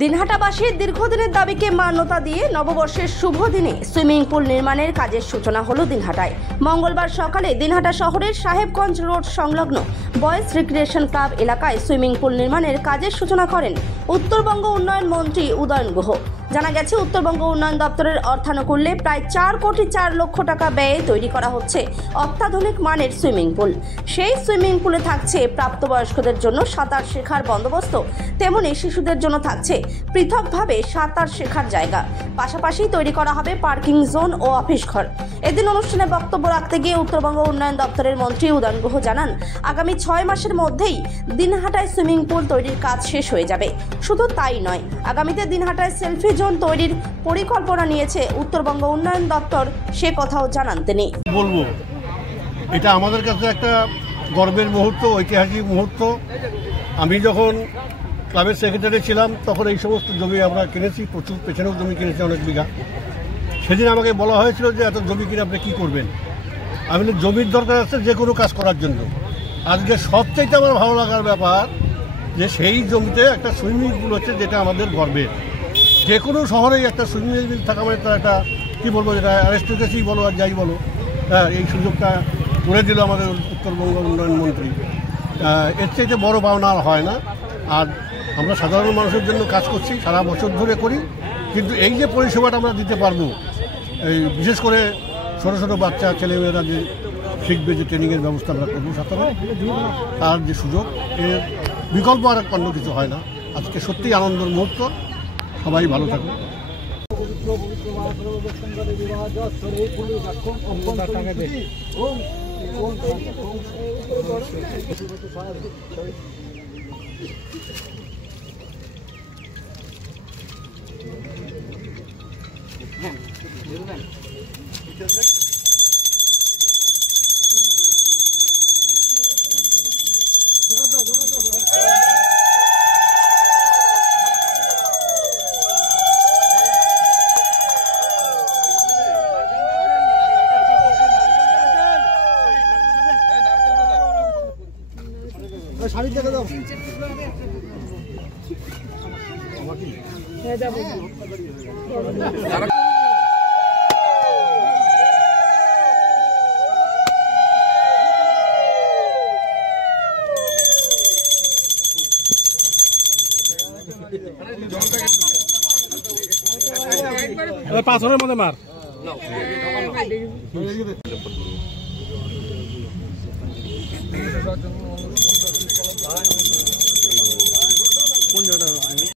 দিনহাটাবাসীর দীর্ঘদিনের দাবিকে মান্যতা দিয়ে নববর্ষের শুভ দিনে সুইমিং পুল নির্মাণের কাজের সূচনা হলো দিনহাটায়। মঙ্গলবার সকালে দিনহাটা শহরের সাহেবগঞ্জ রোড সংলগ্ন বয়েজ রিক্রিয়েশন ক্লাব এলাকায় সুইমিং পুল নির্মাণের কাজের সূচনা করেন উত্তরবঙ্গ উন্নয়ন মন্ত্রী উদয়ন গুহ। জানা গেছে, উত্তরবঙ্গ উন্নয়ন দপ্তরের অর্থানুকূল্যে প্রায় 4,04,00,000 টাকা ব্যয়ে তৈরি করা হচ্ছে অত্যাধুনিক মানের সুইমিং পুল। সেই সুইমিং পুলে থাকছে প্রাপ্তবয়স্কদের জন্য সাঁতার শেখার বন্দোবস্ত, তেমনি শিশুদের জন্য থাকছে পৃথকভাবে সাঁতার শেখার জায়গা। পাশাপাশি তৈরি করা হবে পার্কিং জোন ও অফিস ঘর। এদিন অনুষ্ঠানে বক্তব্য রাখতে গিয়ে উত্তরবঙ্গ উন্নয়ন দপ্তরের মন্ত্রী উদয়ন গুহ জানান, আগামী 6 মাসের মধ্যেই দিনহাটায় সুইমিং পুল তৈরির কাজ শেষ হয়ে যাবে। শুধু তাই নয়, আগামীতে দিনহাটায় সেলফি জোন তৈরির পরিকল্পনা নিয়েছে উত্তরবঙ্গ উন্নয়ন দপ্তর, সে কথাও জানান তিনি। বলবো, এটা আমাদের কাছে একটা গর্বের মুহূর্ত, ঐতিহাসিক মুহূর্ত। আমি যখন ক্লাবের সেক্রেটারি ছিলাম তখন এই সমস্ত জমি আমরা কিনেছি, প্রচুর পেছনেও জমি কিনেছি, অনেক বিঘা। সেদিন আমাকে বলা হয়েছিল যে এত জমি কিনে আপনি কী করবেন। আমি জমির দরকার আছে যে কোনো কাজ করার জন্য। আজকে সবচাইতে আমার ভালো লাগার ব্যাপার যে সেই জমিতে একটা সুইমিং পুল হচ্ছে, যেটা আমাদের গর্বের। যে কোনো শহরেই একটা সুইমিং পুল থাকা মানে তার একটা কী বলবো, যেটা অ্যারিস্টোক্রেসি বলো আর যাই বলো, হ্যাঁ, এই সুযোগটা করে দিল আমাদের উত্তরবঙ্গ উন্নয়ন মন্ত্রী। এর চাইতে বড় পাওনা আর হয় না। আর আমরা সাধারণ মানুষের জন্য কাজ করছি, সারা বছর ধরে করি, কিন্তু এই যে পরিষেবাটা আমরা দিতে পারবো, এই বিশেষ করে ছোটো ছোটো বাচ্চা ছেলেমেয়েরা যে শিখবে, যে ট্রেনিংয়ের ব্যবস্থা আমরা করবো সাঁতারে, তার যে সুযোগ, এর বিকল্প আর অন্য কিছু হয় না। আজকে সত্যিই আনন্দের মুহূর্ত, সবাই ভালো থাকুন। শাড়ি দেখে দাও। পাথরের মধ্যে মার কোন জায়গাটা